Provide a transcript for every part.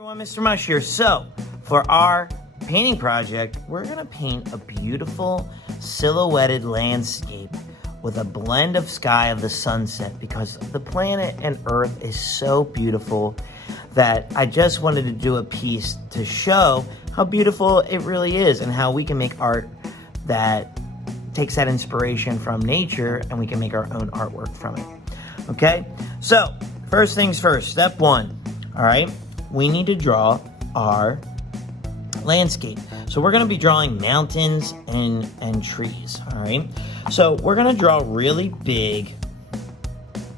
everyone, Mr. Mush here. So, for our painting project, we're gonna paint a beautiful silhouetted landscape with a blend of sky of the sunset, because the planet and Earth is so beautiful that I just wanted to do a piece to show how beautiful it really is and how we can make art that takes that inspiration from nature and we can make our own artwork from it. Okay, so first things first, step one. All right, we need to draw our landscape. So we're going to be drawing mountains and trees. All right, so we're going to draw really big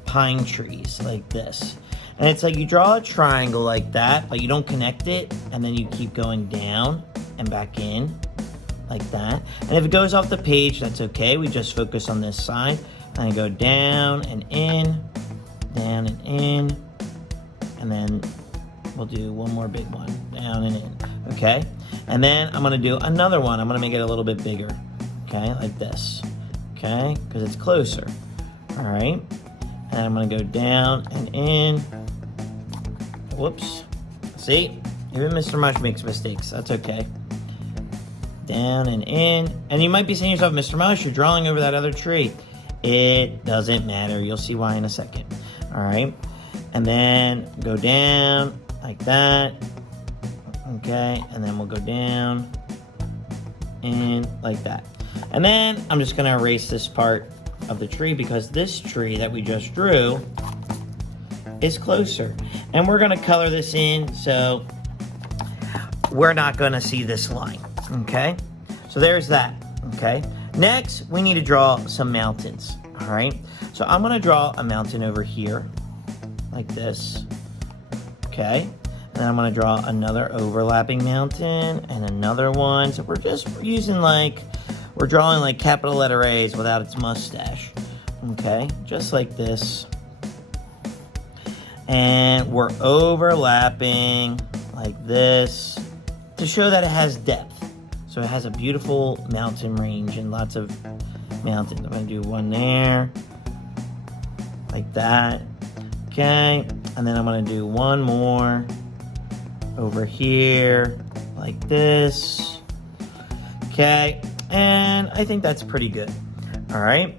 pine trees like this. And it's like you draw a triangle like that, but you don't connect it, and then you keep going down and back in like that. And if it goes off the page, that's okay. We just focus on this side. And I go down and in, down and in, and then we'll do one more big one, down and in, okay? And then I'm gonna do another one. I'm gonna make it a little bit bigger, okay, like this, okay? Because it's closer, all right? And I'm gonna go down and in. Whoops, see? Even Mr. Mush makes mistakes, that's okay. Down and in. And you might be saying to yourself, Mr. Mush, you're drawing over that other tree. It doesn't matter, you'll see why in a second, all right? And then go down like that, okay? And then we'll go down and like that. And then I'm just gonna erase this part of the tree because this tree that we just drew is closer. And we're gonna color this in so we're not gonna see this line, okay? So there's that, okay? Next, we need to draw some mountains, all right? So I'm gonna draw a mountain over here, like this, okay? And then I'm gonna draw another overlapping mountain and another one. So we're just using we're drawing like capital letter A's without its mustache, okay? Just like this. And we're overlapping like this to show that it has depth. So it has a beautiful mountain range and lots of mountains. I'm gonna do one there, like that. Okay, and then I'm gonna do one more over here, like this. Okay, and I think that's pretty good. All right,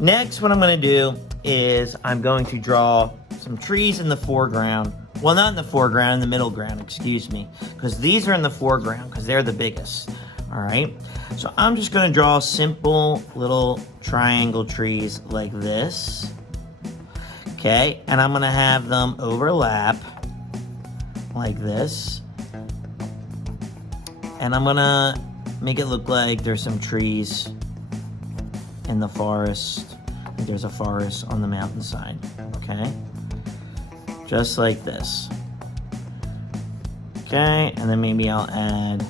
next what I'm gonna do is I'm going to draw some trees in the foreground. Well, not in the foreground, in the middle ground, excuse me, because these are in the foreground because they're the biggest. All right, so I'm just gonna draw simple little triangle trees like this. Okay, and I'm gonna have them overlap like this. And I'm gonna make it look like there's some trees in the forest. Like there's a forest on the mountainside, okay? Just like this. Okay, and then maybe I'll add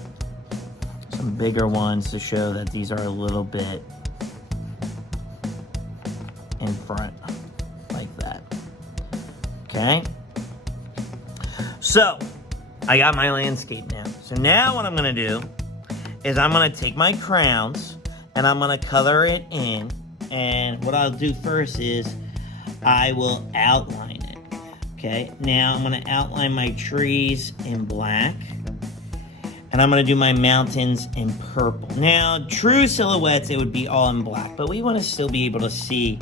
some bigger ones to show that these are a little bit in front. Okay, so I got my landscape now. So now what I'm gonna do is I'm gonna take my crowns and I'm gonna color it in. And what I'll do first is I will outline it. Okay, now I'm gonna outline my trees in black. And I'm gonna do my mountains in purple. Now, true silhouettes, it would be all in black, but we wanna still be able to see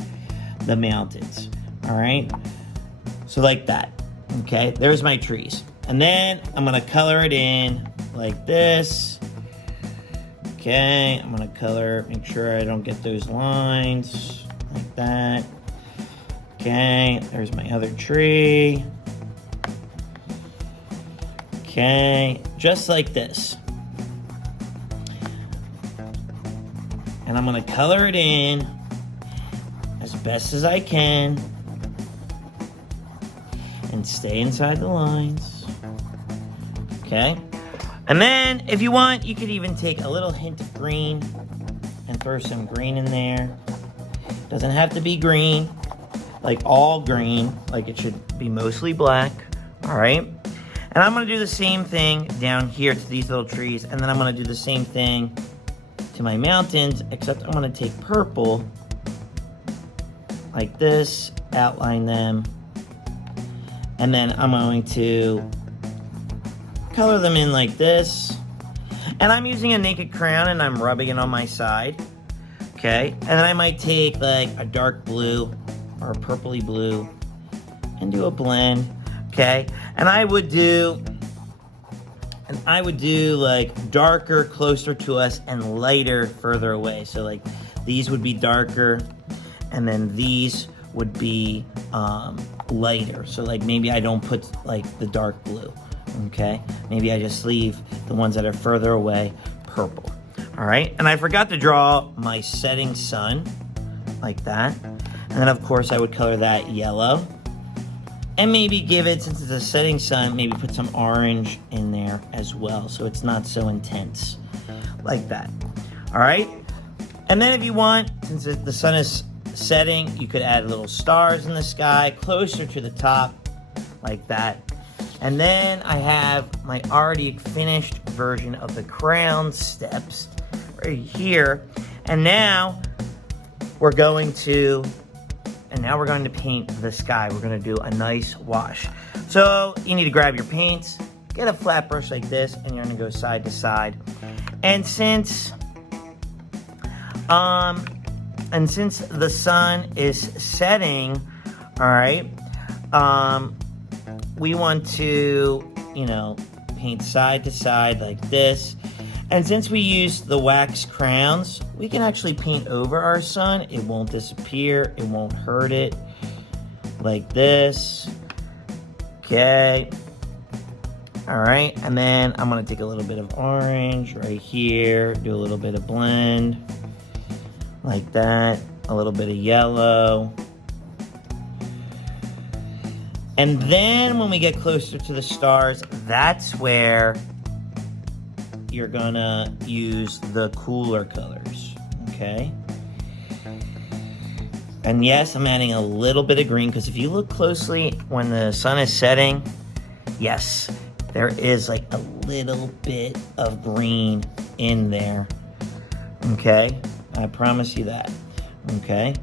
the mountains, all right? So like that, okay? There's my trees. And then I'm gonna color it in like this. Okay, I'm gonna color, make sure I don't get those lines, like that. Okay, there's my other tree. Okay, just like this. And I'm gonna color it in as best as I can. And stay inside the lines, okay? And then, if you want, you could even take a little hint of green and throw some green in there. Doesn't have to be green, like all green, like it should be mostly black, all right? And I'm gonna do the same thing down here to these little trees, and then I'm gonna do the same thing to my mountains, except I'm gonna take purple, like this, outline them, and then I'm going to color them in like this. And I'm using a naked crayon and I'm rubbing it on my side. Okay, and then I might take like a dark blue or a purpley blue and do a blend. Okay, and I would do like darker closer to us and lighter further away. So like these would be darker and then these would be lighter. So like maybe I don't put like the dark blue. Okay, maybe I just leave the ones that are further away purple. All right, and I forgot to draw my setting sun like that. And then of course I would color that yellow. And maybe give it, since it's a setting sun, maybe put some orange in there as well so it's not so intense like that. All right, and then if you want, since the sun is setting, you could add little stars in the sky closer to the top like that. And then I have my already finished version of the crayon steps right here. And now we're going to paint the sky. We're going to do a nice wash. So you need to grab your paints, get a flat brush like this, and you're going to go side to side. And since the sun is setting, all right, we want to, paint side to side like this. And since we use the wax crayons, we can actually paint over our sun. It won't disappear. It won't hurt it. Like this. Okay. All right. And then I'm going to take a little bit of orange right here. Do a little bit of blend. Like that. A little bit of yellow. And then when we get closer to the stars, that's where you're gonna use the cooler colors, okay? And yes, I'm adding a little bit of green because if you look closely when the sun is setting, yes, there is like a little bit of green in there, okay? I promise you that, okay?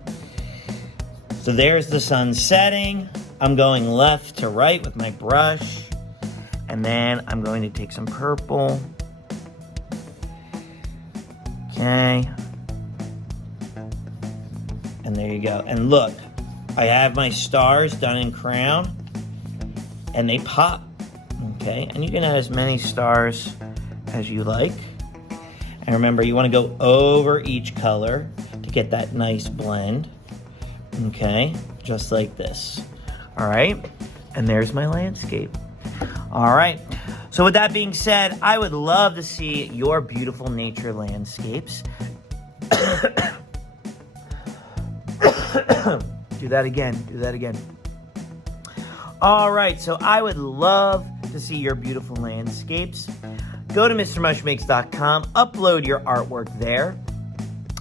So there's the sun setting. I'm going left to right with my brush. And then I'm going to take some purple. Okay. And there you go. And look, I have my stars done in crayon. And they pop. Okay. And you can add as many stars as you like. And remember, you want to go over each color to get that nice blend. Okay. Just like this. All right, and there's my landscape. All right, so with that being said, I would love to see your beautiful nature landscapes. Do that again. All right, so I would love to see your beautiful landscapes. Go to MrMushMakes.com, upload your artwork there,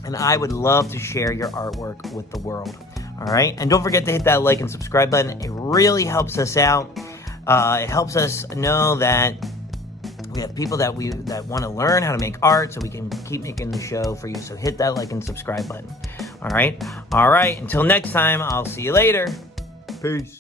and I would love to share your artwork with the world. All right, and don't forget to hit that like and subscribe button. It really helps us out. It helps us know that we have people that want to learn how to make art, so we can keep making the show for you. So hit that like and subscribe button. All right. Until next time, I'll see you later. Peace.